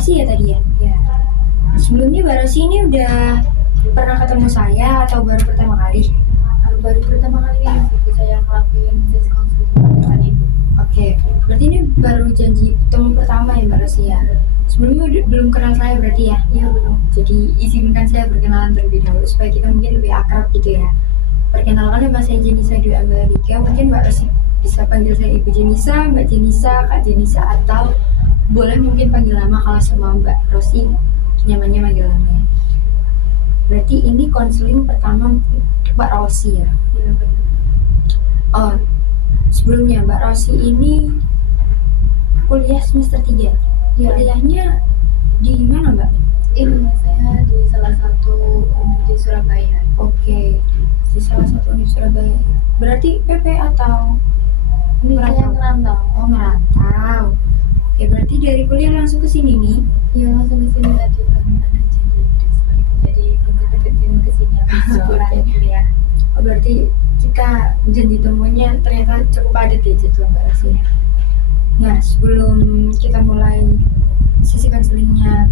Rosi ya tadi ya? Ya. Sebelumnya Mbak Rosi ini udah pernah ketemu saya atau baru pertama kali? Baru pertama kali ini sih saya ngelakuin sesi konseling pernikahan ibu. Oke, berarti ini baru janji ketemu pertama ya Mbak Rosi ya? Sebelumnya belum kenal saya berarti ya? Iya belum. Jadi izinkan saya berkenalan terlebih dahulu supaya kita mungkin lebih akrab gitu ya. Perkenalkan nama saya Jenisa Dwi Anggalika. Mungkin Mbak Rosi bisa panggil saya Ibu Jenisa, Mbak Jenisa, Kak Jenisa, atau boleh mungkin panggil nama kalau sama Mbak Rosi nyamannya panggil nama ya. Berarti ini konseling pertama untuk Mbak Rosi ya? Iya benar. Oh, sebelumnya Mbak Rosi ini kuliah semester 3. Iya. Kuliahnya di mana Mbak? Ini saya di salah satu di Surabaya. Oke, di salah satu di Surabaya. Berarti PP atau Ini saya ngerantau. Oh, ngerantau. Oke, berarti dari kuliah langsung ke sini nih? Iya langsung ke sini tadi kan ada janji jadi ikut-ikutin ke sini sekolah kuliah. Oh, berarti kita janji temunya ternyata cukup padat ya jadwal Mbak Rosi. Nah, sebelum kita mulai sesi konselingnya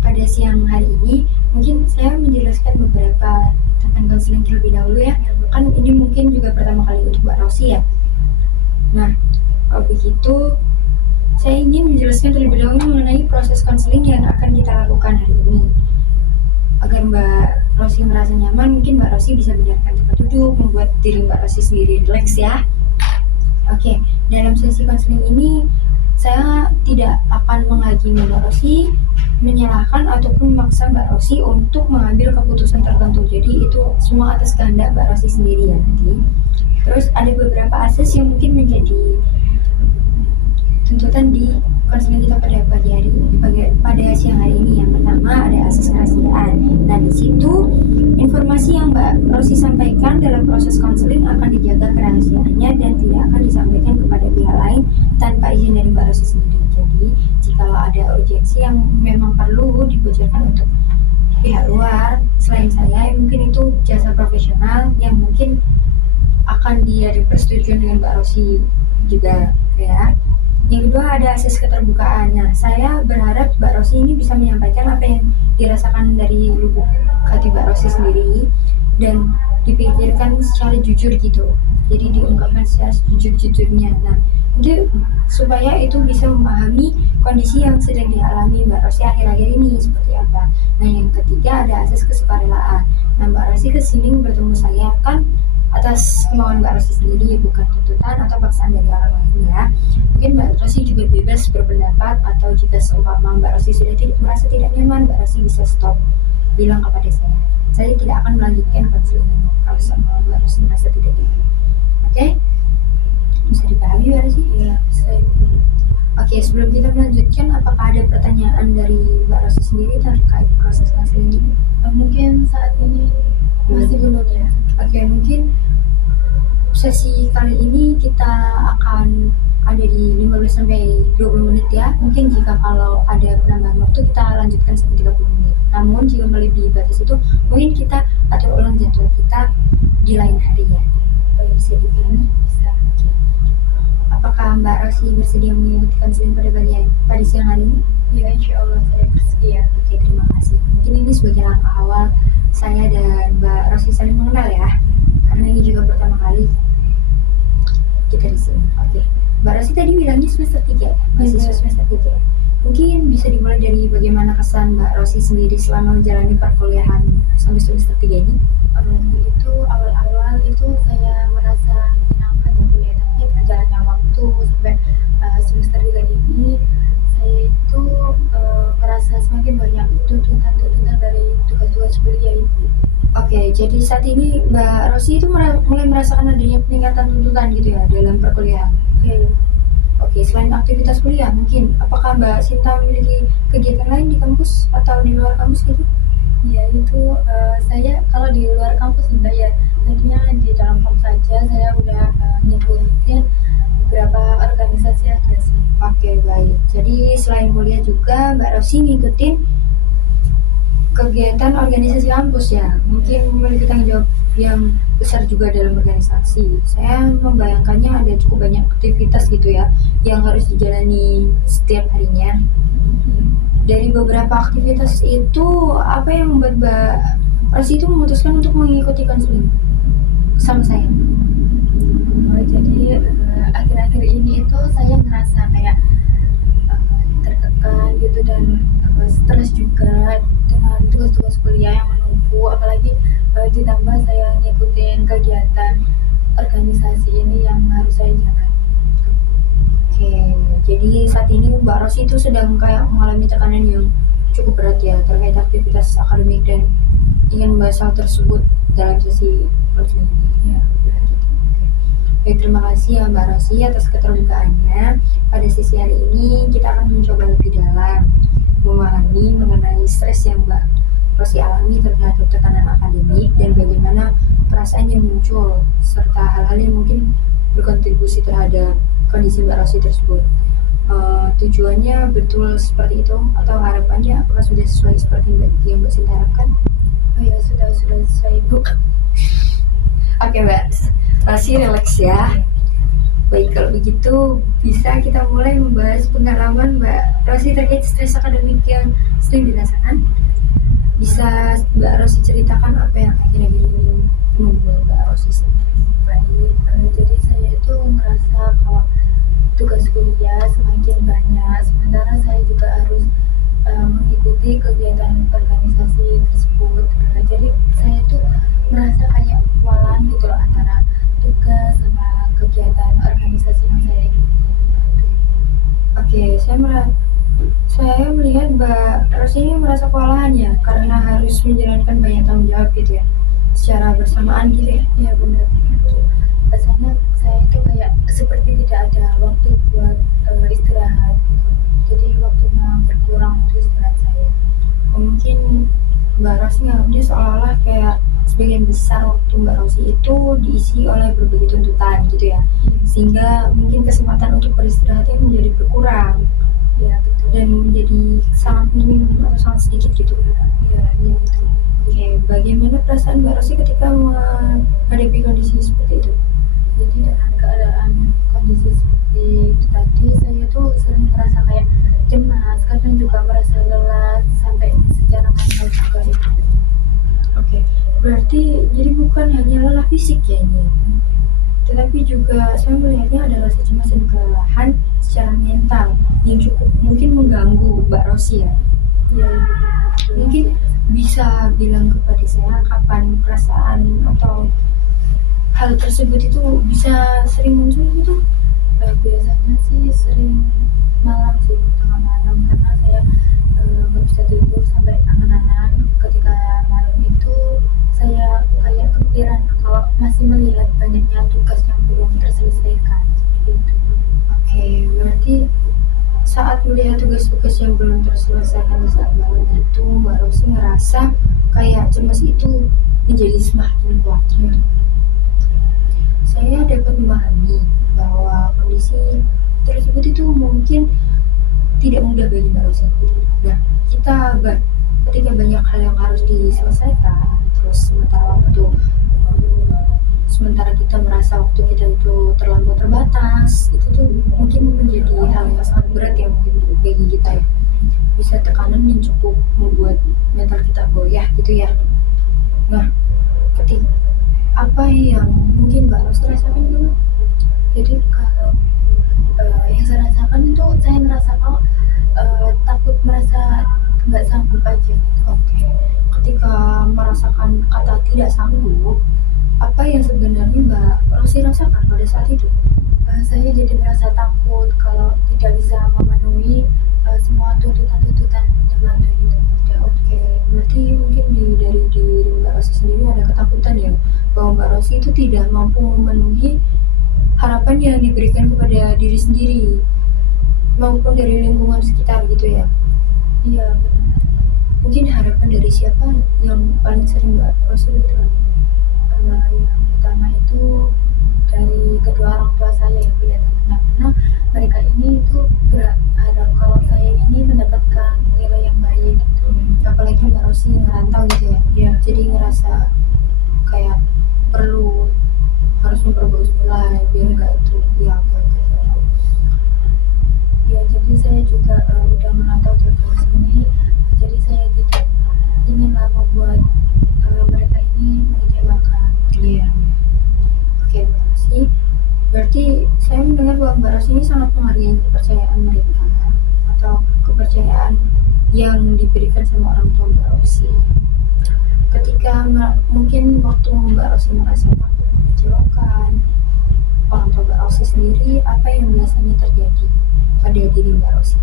pada siang hari ini, mungkin saya menjelaskan beberapa tentang konseling terlebih dahulu ya. Kan ini mungkin juga pertama kali untuk Mbak Rosi ya. Nah, kalau begitu saya ingin menjelaskan terlebih dahulu mengenai proses konseling yang akan kita lakukan hari ini. Agar Mbak Rosi merasa nyaman, mungkin Mbak Rosi bisa menyiapkan tempat duduk, membuat diri Mbak Rosi sendiri rileks ya. Oke, dalam sesi konseling ini saya tidak akan menghakimi Mbak Rosi, menyalahkan ataupun memaksa Mbak Rosi untuk mengambil keputusan tertentu. Jadi itu semua atas kehendak Mbak Rosi sendiri ya nanti. Terus ada beberapa asas yang mungkin menjadi tuntutan di konseling kita pada pagi hari pada siang hari ini. Yang pertama ada asas kerahasiaan. Nah, di situ informasi yang Mbak Rosi sampaikan dalam proses konseling akan dijaga kerahasiaannya dan tidak akan disampaikan kepada pihak lain tanpa izin dari Mbak Rosi sendiri. Jadi, jika ada urgensi yang memang perlu dibocorkan untuk pihak luar selain saya, mungkin itu jasa profesional yang mungkin akan dipersetujukan dengan Mbak Rosi juga ya. Yang kedua ada asas keterbukaan. Nah, saya berharap Mbak Rosi ini bisa menyampaikan apa yang dirasakan dari lubuk hati Mbak Rosi sendiri dan dipikirkan secara jujur gitu. Jadi diungkapkan secara jujur-jujurnya. Nah, jadi supaya itu bisa memahami kondisi yang sedang dialami Mbak Rosi akhir-akhir ini seperti apa. Nah, yang ketiga ada asas kesukarelaan. Nah, Mbak Rosi kesini bertemu saya kan atas kemauan Mbak Rosi sendiri, bukan tuntutan atau paksaan dari orang lain ya. Mungkin Mbak Rosi juga bebas berpendapat, atau jika seumpama Mbak Rosi sudah merasa tidak nyaman, Mbak Rosi bisa stop, bilang kepada saya. Saya tidak akan melanjutkan konseling ini kalau sama Mbak Rosi merasa tidak nyaman. Oke? Bisa dipahami Mbak Rosi? Iya, bisa. Oke, sebelum kita melanjutkan, apakah ada pertanyaan dari Mbak Rosi sendiri terkait proses konseling ini? Mungkin saat ini masih belum ya. Oke, mungkin sesi kali ini kita akan ada di 15 sampai 20 menit ya. Mungkin jika kalau ada penambahan waktu kita lanjutkan sampai 30 menit. Namun jika melebihi batas itu, mungkin kita atur ulang jadwal kita di lain hari ya. Bisa dipahami? Bisa. Oke. Apakah Mbak Rosi bersedia mengikuti konseling pada siang hari ini? Ya, insya Allah saya bersedia. Oke, terima kasih. Mungkin ini sebagai langkah awal saya dan Mbak Rosi saling mengenal ya, karena ini juga pertama kali kita di sini. Oke, Mbak Rosi tadi bilangnya semester 3, mahasiswa semester 3. Mungkin bisa dimulai dari bagaimana kesan Mbak Rosi sendiri selama menjalani perkuliahan sampai semester 3 ini? Itu awal-awal itu saya merasa menyenangkan ya kuliah, tapi berjalannya waktu sampai semester 3 ini saya itu merasa semakin banyak tuntutan dari tugas-tugas kuliah itu. Oke, jadi saat ini Mbak Rosi itu mulai merasakan adanya peningkatan tuntutan gitu ya dalam perkuliahan? Iya. Oke, selain aktivitas kuliah, mungkin apakah Mbak Sinta memiliki kegiatan lain di kampus atau di luar kampus gitu? Iya, itu saya kalau di luar kampus enggak ya, tentunya di dalam kampus saja saya udah ngikutin beberapa organisasi aja sih. Oke, baik. Jadi selain kuliah juga Mbak Rosi ngikutin kegiatan organisasi kampus ya, mungkin memiliki tanggung jawab yang besar juga dalam organisasi. Saya membayangkannya ada cukup banyak aktivitas gitu ya yang harus dijalani setiap harinya. Dari beberapa aktivitas itu, apa yang membuat Mbak Rosi itu memutuskan untuk mengikuti konseling sama saya? Jadi akhir-akhir ini itu saya ngerasa kayak tertekan gitu dan stres juga dengan tugas-tugas kuliah yang menumpuk, apalagi ditambah saya ngikutin kegiatan organisasi ini yang harus saya jalani. Oke, jadi saat ini Mbak Rosi itu sedang kayak mengalami tekanan yang cukup berat ya terkait aktivitas akademik dan ingin membahas hal tersebut dalam sesi konseling ini. Ya. Baik, terima kasih ya Mbak Rosi atas keterbukaannya. Pada sesi hari ini kita akan mencoba lebih dalam memahami mengenai stres yang Mbak Rosi alami terhadap tekanan akademik dan bagaimana perasaan yang muncul serta hal-hal yang mungkin berkontribusi terhadap kondisi Mbak Rosi tersebut. Tujuannya betul seperti itu atau harapannya apakah sudah sesuai seperti yang Mbak Sinta harapkan? Oh ya, sudah sesuai Bu. Oke Mbak Rosi, relaks ya. Baik, kalau begitu bisa kita mulai membahas pengalaman Mbak Rosi terkait stres akademik yang sering dirasakan. Bisa Mbak Rosi ceritakan apa yang akhir-akhir ini membuat Mbak Rosi sedih? Baik, jadi saya itu ngerasa kalau tugas kuliah semakin banyak, sementara saya juga harus mengikuti kegiatan organisasi tersebut. Jadi saya itu merasa kayak kewalahan gitu loh antara tugas sama kegiatan organisasi yang saya ikuti. Oke, saya melihat Mbak Rosi ini merasa kewalahan ya karena harus menjalankan banyak tanggung jawab gitu ya secara bersamaan gitu ya. Iya benar. Rasanya saya itu kayak seperti tidak ada waktu buat istirahat gitu. Jadi waktunya berkurang untuk istirahat saya. Mungkin Mbak Rosi nganggapnya seolah-olah kayak sebagian besar waktu Mbak Rosi itu diisi oleh berbagai tuntutan gitu ya, sehingga mungkin kesempatan untuk beristirahatnya menjadi berkurang. Ya betul. Dan menjadi sangat minim atau sangat sedikit gitu. Iya itu. Oke, bagaimana perasaan Mbak Rosi ketika menghadapi kondisi seperti itu? Jadi dengan keadaan kondisi seperti itu tadi, saya tuh sering merasa kayak cemas, kadang juga merasa lelah sampai secara mental juga gitu. Oke, berarti jadi bukan hanya lelah fisik ya ini, tetapi juga saya melihatnya ada rasa cemas dan kelelahan secara mental yang cukup mungkin mengganggu Mbak Rosi ya. Iya. Mungkin bisa bilang kepada saya kapan perasaan atau hal tersebut itu bisa sering muncul gitu? Biasanya sih sering malam sih, tengah malam, karena saya nggak bisa tidur sampai angan-angan. Ketika malam itu saya kayak kepikiran kalau masih melihat banyaknya tugas yang belum terselesaikan seperti itu. Oke, berarti saat melihat tugas-tugas yang belum terselesaikan di saat malam itu Mbak Rosi ngerasa kayak cemas itu menjadi semakin kuat gitu. Saya dapat memahami bahwa kondisi tersebut itu mungkin tidak mudah bagi Mbak Rosi. Nah, ketika banyak hal yang harus diselesaikan, terus sementara kita merasa waktu kita itu terlampau terbatas, itu tuh mungkin menjadi hal yang sangat berat ya mungkin bagi kita ya. Bisa tekanan yang cukup membuat mental kita goyah gitu ya. Nah, apa yang mungkin Mbak Rosi rasakan dulu? Jadi kalau yang saya rasakan itu saya merasa kalau takut merasa nggak sanggup aja gitu. Oke, ketika merasakan kata tidak sanggup, apa yang sebenarnya Mbak Rosi rasakan pada saat itu? Saya jadi merasa takut kalau tidak bisa memenuhi semua tuntutan-tuntutan yang ada gitu. Ya, oke, berarti mungkin dari diri Mbak Rosi sendiri ada ketakutan ya bahwa Mbak Rosi itu tidak mampu memenuhi harapan yang diberikan kepada diri sendiri maupun dari lingkungan sekitar gitu ya. Iya benar. Mungkin harapan dari siapa yang paling sering Mbak Rosi butuhkan? Yang utama itu dari kedua orang tua saya ya, kelihatannya, karena mereka ini itu berharap kalau saya ini mendapatkan nilai yang baik gitu. Apalagi Mbak Rosi ngerantau gitu ya. Iya. Jadi ngerasa kayak perlu harus memperbagus nilai biar nggak itu ya. Ya jadi saya juga udah merantau jauh ke sini Mbak Ros ini sangat menghargai kepercayaan mereka atau kepercayaan yang diberikan sama orang tua Mbak Rosi. Ketika mungkin waktu Mbak Rosi merasa takut mengecewakan orang tua Mbak Rosi sendiri, apa yang biasanya terjadi pada diri Mbak Rosi?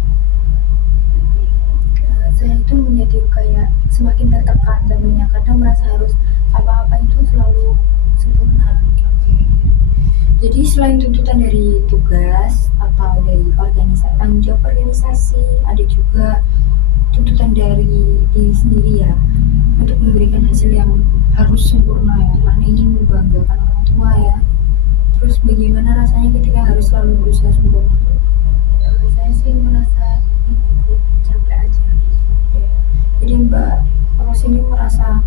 Saya itu menjadi kayak semakin tertekan tentunya, kadang merasa harus apa-apa itu selalu sempurna. Oke. Jadi selain tuntutan dari tugas atau dari organisasi, tanggung jawab organisasi, ada juga tuntutan dari diri sendiri ya, untuk memberikan hasil yang harus sempurna ya, karena ingin membanggakan orang tua ya. Terus bagaimana rasanya ketika harus selalu berusaha sempurna? Saya sih merasa ini Bu, capek aja. Jadi Mbak Ros ini merasa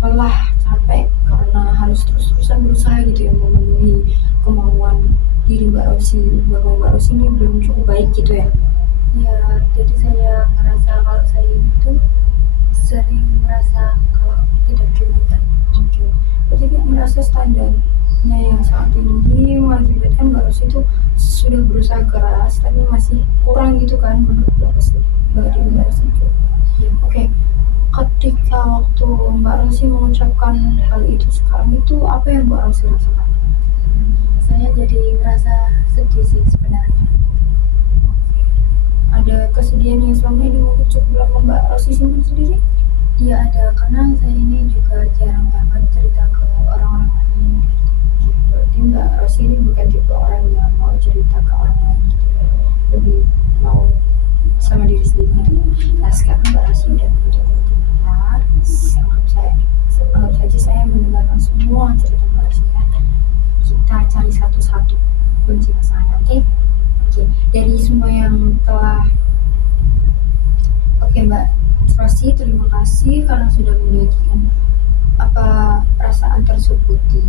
lelah, capek karena harus terus-terusan berusaha gitu ya, memenuhi kemauan diri Mbak Rosi, bahwa Mbak Rosi ini belum cukup baik gitu ya. Ya, jadi saya ngerasa kalau saya itu sering merasa kalau tidak cukup. Oke. Jadi kayak merasa standarnya yang sangat tinggi mengakibatkan Mbak Rosi itu sudah berusaha keras tapi masih kurang gitu kan menurut Mbak Rosi, dari Mbak Rosi itu. Oke. Ketika waktu Mbak Rosi mengucapkan hal itu sekarang itu, apa yang Mbak Rosi rasakan? Saya jadi ngerasa sedih sih sebenarnya. Ada kesedihan yang selama ini mungkin cukup lama Mbak Rosi simpan sendiri? Iya ada, karena saya ini juga jarang banget cerita ke orang-orang lain. Berarti Mbak Rosi ini bukan tipe orang yang mau cerita ke orang lain gitu ya, lebih mau sama diri sendiri gitu. Nah sekarang Mbak Rosi udah punya cerita, anggap saja saya mendengarkan semua cerita Mbak Rosi ya. Kita cari satu-satu kunci masalahnya, oke? Oke, dari semua yang telah Mbak Rosi, terima kasih karena sudah membagikan apa perasaan tersebut di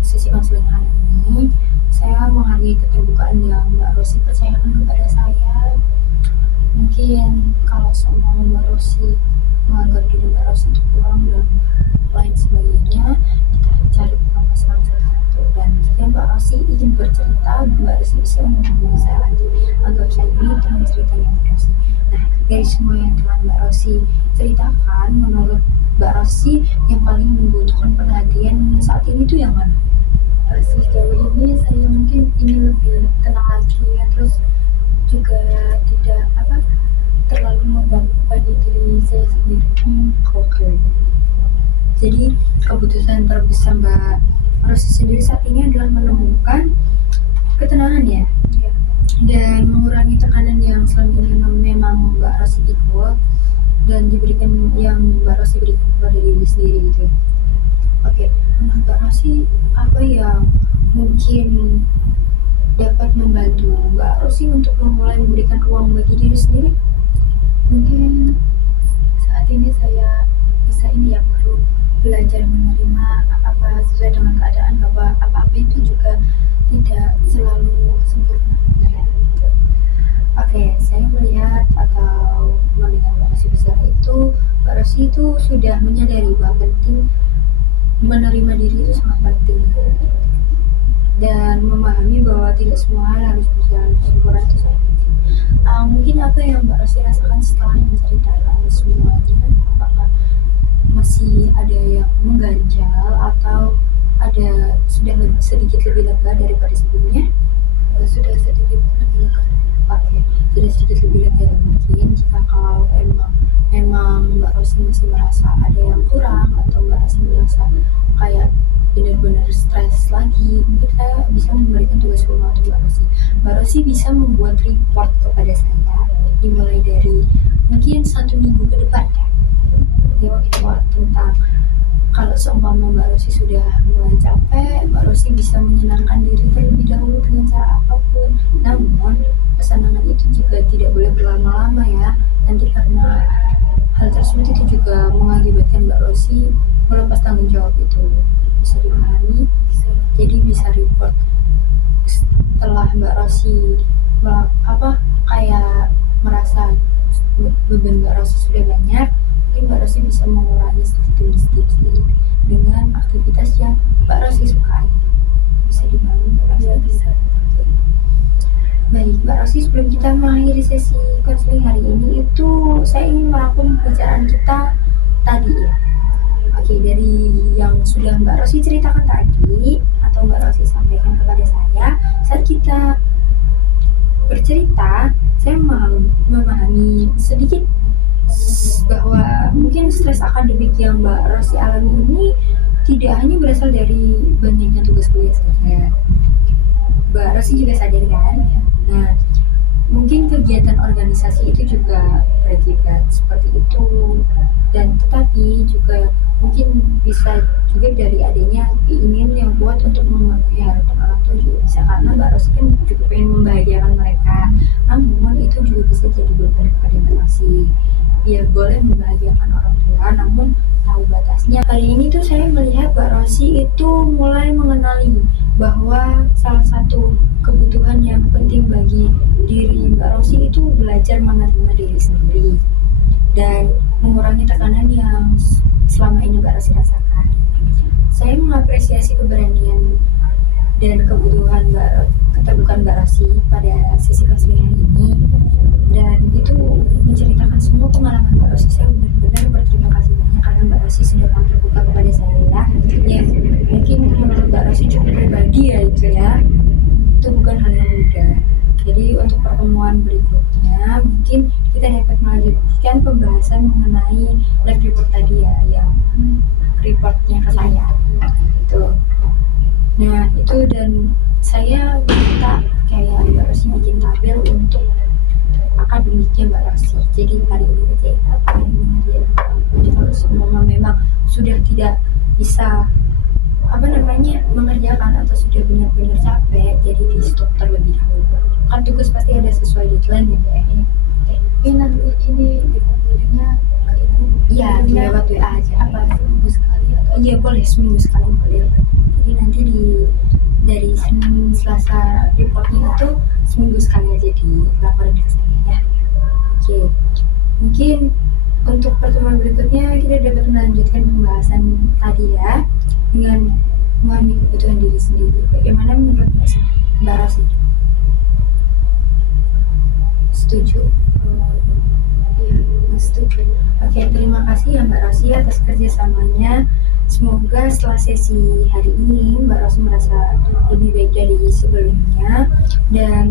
sesi konseling hari ini. Saya menghargai keterbukaan yang Mbak Rosi percayakan kepada saya. Mungkin kalau semua Mbak Rosi menganggap diri Mbak Rosi itu kurang dan lain sebagainya, kita cari permasalahan satu-satu. Dan jika Mbak Rosi ingin bercerita, Mbak Rosi bisa menghubungi saya lagi. Anggap saya ini teman ceritanya Mbak Rosi. Nah, dari semua yang telah Mbak Rosi ceritakan, menurut Mbak Rosi yang paling membutuhkan perhatian saat ini tuh yang mana? Sejauh ini saya mungkin ingin lebih tenang lagi ya, terus juga tidak terlalu membebani diri saya sendiri. Oke. Jadi keputusan terbesar Mbak Rosi sendiri saat ini adalah menemukan ketenangan ya, dan mengurangi tekanan yang selama ini memang Mbak Rosi pikul dan diberikan yang Mbak Rosi berikan kepada diri sendiri gitu ya. Oke, menurut Mbak Rosi apa yang mungkin dapat membantu Mbak Rosi untuk memulai memberikan ruang bagi diri sendiri? Mungkin saat ini saya bisa ini ya, perlu belajar menerima apa sesuai dengan keadaan, bahwa apa-apa itu juga tidak selalu sempurna. Oke, saya melihat atau mendengar Mbak Rosi besar itu, Mbak Rosi itu sudah menyadari bahwa penting menerima diri itu sangat penting dan memahami bahwa tidak semua hal harus berjalan sempurna itu sangat penting. Mungkin apa yang Mbak Rosi rasakan setelah menceritakan semuanya, apakah masih ada yang mengganjal atau ada sudah sedikit lebih lega daripada sebelumnya? Sudah sedikit lebih lega. Oke, sudah sedikit lebih lega. Mungkin jika kalau memang Mbak Rosi masih merasa ada yang kurang atau Mbak Rosi merasa kayak benar-benar stres lagi, mungkin saya bisa memberikan tugas rumah untuk Mbak Rosi. Mbak Rosi bisa membuat report kepada saya dimulai dari mungkin 1 minggu ke depan ya. Report tentang kalau seumpama Mbak Rosi sudah mulai capek, Mbak Rosi bisa menyenangkan diri terlebih dahulu dengan cara apapun. Namun kesenangan itu juga tidak boleh berlama-lama ya. Nanti karena hal tersebut itu juga mengakibatkan Mbak Rosi melepas tanggung jawab itu. Bisa dipahami? Jadi bisa report setelah Mbak Rosi kayak merasa beban Mbak Rosi sudah banyak, mungkin Mbak Rosi bisa mengurangi sedikit dengan aktivitas yang Mbak Rosi sukai. Bisa dipahami Mbak Rosi? Ya, bisa. Rosi, sebelum kita mengakhiri sesi konseling hari ini itu saya ingin merangkum pembicaraan kita tadi ya. Oke, dari yang sudah Mbak Rosi ceritakan tadi atau Mbak Rosi sampaikan kepada saya saat kita bercerita, saya memahami sedikit bahwa mungkin stres akademik yang Mbak Rosi alami ini tidak hanya berasal dari banyaknya tugas kuliah saja. Mbak Rosi juga sadar kan? Nah, mungkin kegiatan organisasi itu juga berakibat seperti itu, dan tetapi juga mungkin bisa juga dari adanya keinginan yang kuat untuk memenuhi harapan orang tua juga bisa, karena Mbak Rosi kan juga pengen membahagiakan mereka, namun itu juga bisa jadi beban kepada Mbak Rosi. Ya boleh membahagiakan orang tua, namun tahu batasnya. Kali ini tuh saya melihat Mbak Rosi itu mulai mengenali bahwa salah satu kebutuhan yang penting bagi diri Mbak Rosi itu belajar menerima diri sendiri dan mengurangi tekanan yang selama ini Mbak Rosi rasakan. Saya mengapresiasi keberanian dan keterbukaan Mbak Rosi pada sesi konseling hari ini, dan itu menceritakan semua pengalaman Mbak Rosi. Saya benar-benar berterima kasih banyak karena Mbak Rosi sudah mau terbuka kepada saya ya. Mungkin menurut Mbak Rosi cukup pribadi ya itu bukan hal yang mudah. Jadi untuk pertemuan berikutnya mungkin kita dapat melanjutkan pembahasan mengenai lab report tadi ya, yang reportnya ke saya itu. Nah itu, dan saya minta kayak Mbak Rosi bikin tabel untuk akademiknya Mbak Rosi. Jadi hari ini kerjain apa, hari ini kerjain apa. Jadi kalau semua memang sudah tidak bisa mengerjakan atau sudah benar-benar capek, jadi di stop terlebih dahulu. Kan tugas pasti ada sesuai deadline ya Mbak. Tapi nanti ini dikumpulinnya ke ibu. Iya, lewat WA aja. Apa seminggu sekali atau? Iya boleh, seminggu sekali boleh. Jadi nanti dari Senin Selasa reportnya itu seminggu sekali aja dilaporin ke saya ya. Oke, mungkin untuk pertemuan berikutnya kita dapat melanjutkan pembahasan tadi ya, dengan memahami kebutuhan diri sendiri. Bagaimana menurut Mbak Rosi? Setuju? Iya, setuju. Oke, terima kasih ya Mbak Rosi atas kerjasamanya. Semoga setelah sesi hari ini Mbak Rosi merasa lebih baik dari sebelumnya, dan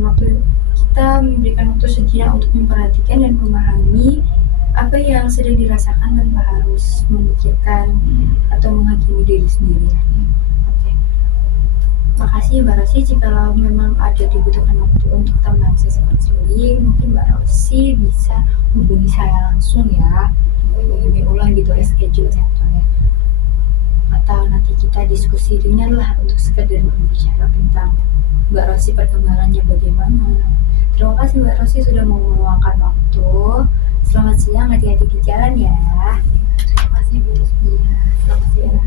kita memberikan waktu sejenak untuk memperhatikan dan memahami apa yang sedang dirasakan tanpa harus memikirkan atau menghakimi diri sendiri. Oke. Makasih Mbak Rosi. Jika memang ada dibutuhkan waktu untuk tambahan sesi konseling, mungkin Mbak Rosi bisa hubungi saya langsung ya, hubungi ulang gitu ya, schedule jadwalnya, atau nanti kita diskusi ringan lah untuk sekedar berbicara tentang Mbak Rosi perkembangannya bagaimana. Terima kasih Mbak Rosi sudah mau meluangkan waktu. Selamat siang, hati-hati di jalan ya. Terima kasih Bu. Iya, selamat siang.